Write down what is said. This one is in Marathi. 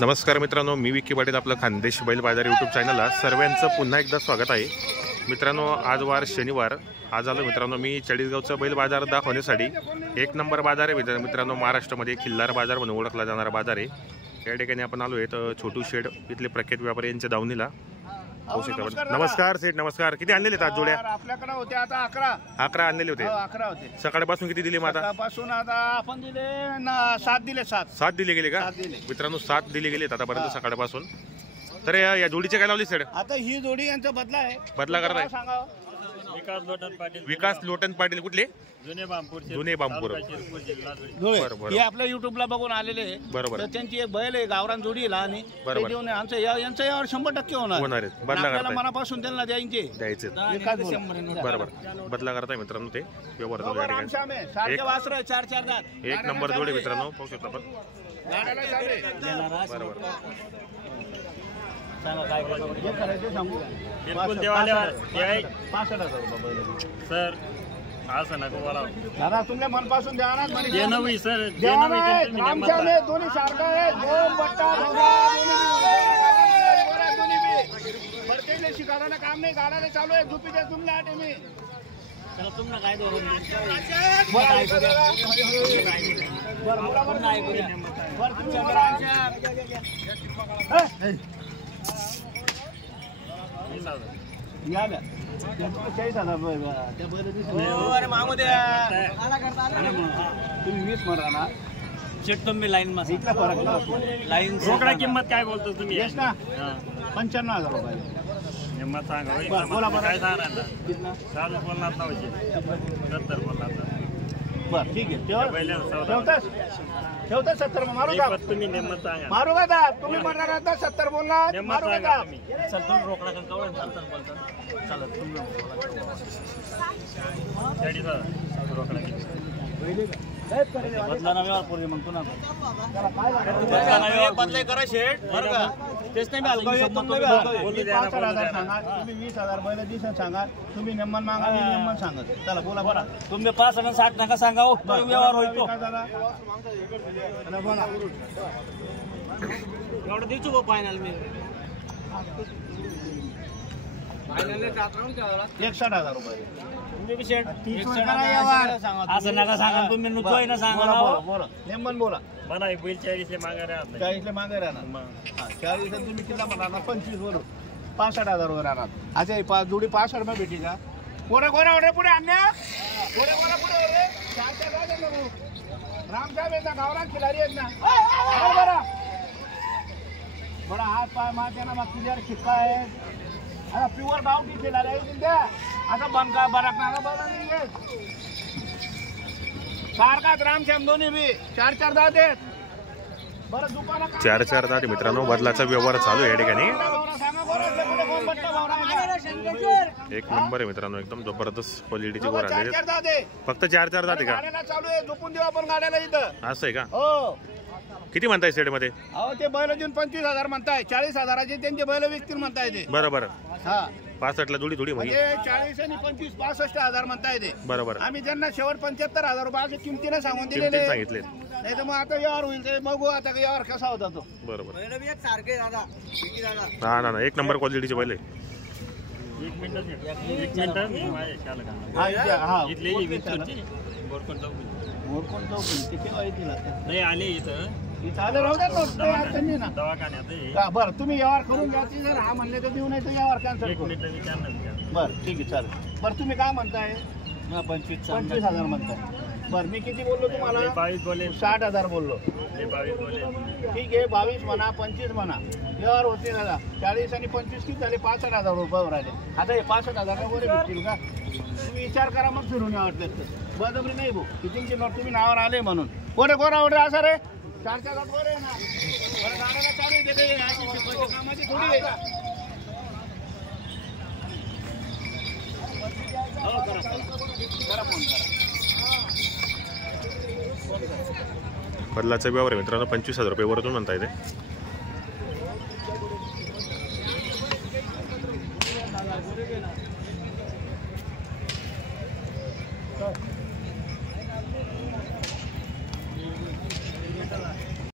नमस्कार मित्रांनो, मी विकी पाटील, आपलं खानदेश बैल बाजार यूट्यूब चॅनलला सर्वांचं पुन्हा एकदा स्वागत आहे। मित्रांनो, आज वार शनिवार, आज आलो मित्रांनो मी चाळीसगावचा बैल बाजार दाखवण्यासाठी। एक नंबर बाजार आहे मित्रांनो, महाराष्ट्रामध्ये खिल्लार बाजार म्हणून ओळखला जाणारा बाजार आहे। या ठिकाणी आपण आलो आहे तर छोटू शेड इथले प्रख्यात व्यापारी यांच्या दावणीला। नमस्कार सेठ, नमस्कार। किती आणलेले आहेत आज जोड्या? आपल्याकडे होते आता 11 आणलेले होते। 11 होते। सकाळपासून किती दिले? आता सकाळपासून आता आपण दिले 7 दिले। 7 दिले गेले का मित्रांनो? 7 दिले गेले आतापर्यंत सकाळपासून। तर या जोडीचे काय लावले सेठ? आता ही जोडी यांचा बदला आहे। बदला करताय? सांगा। विकास लोटन पाटील कुठले? जुने बांबपूर। बरोबर, हे आपल्या युट्यूबला बघून आलेले आहे। बरोबर। त्यांची एक बैल आहे गावरान जोडी आहे लहान, बरोबर। आमचं यांचं यावर 100% होणार आहेत। बदला करताय? मनापासून त्यांना द्यायचे। बरोबर, बदला करताय मित्रांनो। ते व्यवहार चालू आहे। एक नंबर जोडी मित्रांनो, पाहू शकता आपण। बरोबर। सर असं नको बोला दादा, तुमच्या मनपासून द्या ना। सर दोन्ही सारखं आहे। शिकायला काम नाही, गाड्याला चालू आहे। झुपी द्या तुम्हाला मी तुम्हाला काय तुम्ही 20 म्हणा ना शेट, तुम्ही लाईन इथला फरक लाईन रोकडा किंमत काय बोलतो तुम्ही? 95,000 रुपये किंमत सांगा। बोला काय सांगणार? चालू बोलणार ना, 70 बोलणार। बरं ठीक आहे, ठेवता 70 मारू का? तुम्ही निम्मत सांगा। मारू का दा? तुम्ही म्हणणार आता 70 बोलणार, मारू का दा? चल तुम्ही रोकडा का कवळ चालतात बोलतात। चालत तुम्ही रोकडा बदला ना व्यवहार पूर्वी म्हणतो ना। बदला करा शेठ, बरं का? तेच नाही 5,000 सांगा तुम्ही, 20,000 बैल दिवसात सांगा तुम्ही। नेमन मागा, मी नेमन सांगत। चला बोला बोला। तुम्ही 5 आणि 60 नका सांगा, व्यवहार होईल। बोला एवढं देऊ गो फायनल मी। 61,000 रुपये। असं नका सांगा तुम्ही, नुकतोय ना सांगा। बोला नेमन बोला। मला बैल 40 मागायला 40 मागे राहणार। 40 तुम्ही किल्ला म्हणा 25 वरून 65,000 वर राहणार। अच्छा जोडी 65 मध्ये भेटी का? कोणा पुढे आणण्या पुढे रामसाहेब येतात, गावरान खिलारी आहेत ना। बरं हात पाय मारते ना, मग तुझ्यावर शिक्का आहे। आता प्युअर गावठी खिलारी आहे तुमच्या। आता बनका बरकणार बरं नाही आहे सारखाच। रामश्याम दोन्ही बी 4-4 दात आहेत। बरं दुकान 4-4 दात मित्रांनो। बदलाचा व्यवहार चालू आहे या ठिकाणी। एक नंबर आहे मित्रांनो, एकदम जबरदस्त क्वालिटीचे वर आले। फक्त 4-4 दात आहे का? चालू आहे, झोपून देऊ आपण गाड्याला इथं। असं आहे का? हो। किती म्हणताय सेट मध्ये? अहो ते बैल देऊन 25,000 म्हणताय। 40,000चे त्यांचे बैल विकतील म्हणताय ते। बरोबर। हा 65 ला जोडी थोडी म्हणजे 40 आणि 25 65,000 म्हणताय ते। बरोबर। आम्ही त्यांना शेवट 75,000 रुपये असे किमतीने सांगून दिलेले सांगितले। नाही तर मग आता व्यवहार होईल ते बघू, आता व्यवहार कसा होता तो। बरोबर। सारखे दादा ना एक नंबर क्वालिटीचे बैल आहे। एक मिनिट नाही आले इथं दवाखान्यात। बरं तुम्ही व्यवहार करून घ्यायची, जर हा म्हणले तर देऊ, नाही तर व्यवहार कॅन्सल करू। बरं ठीक आहे, चालेल। बरं तुम्ही काय म्हणताय? 25,000 म्हणताय। बरं मी किती बोललो तुम्हाला? 22 बोले। 60,000 बोललो। 22 बोले। ठीक आहे, 22 म्हणा, 25 म्हणा, व्यवहार होते दादा। 40 आणि 25 किती झाले? 65,000 रुपये राहिले। आता हे 65,000 वगैरे भेटतील का? तुम्ही विचार करा, मग फिरून यावं। बळजबरी नाही भाऊ, कितींची नोट तुम्ही नावावर आले म्हणून। कोणा असं रे 4-4 दात वर आहे ना। बरं गाड्याला चालू येते कामाची थोडी आहे का? बदलाचा व्यवहार आहे मित्रांनो, 25,000 रुपये वरतून म्हणता येते।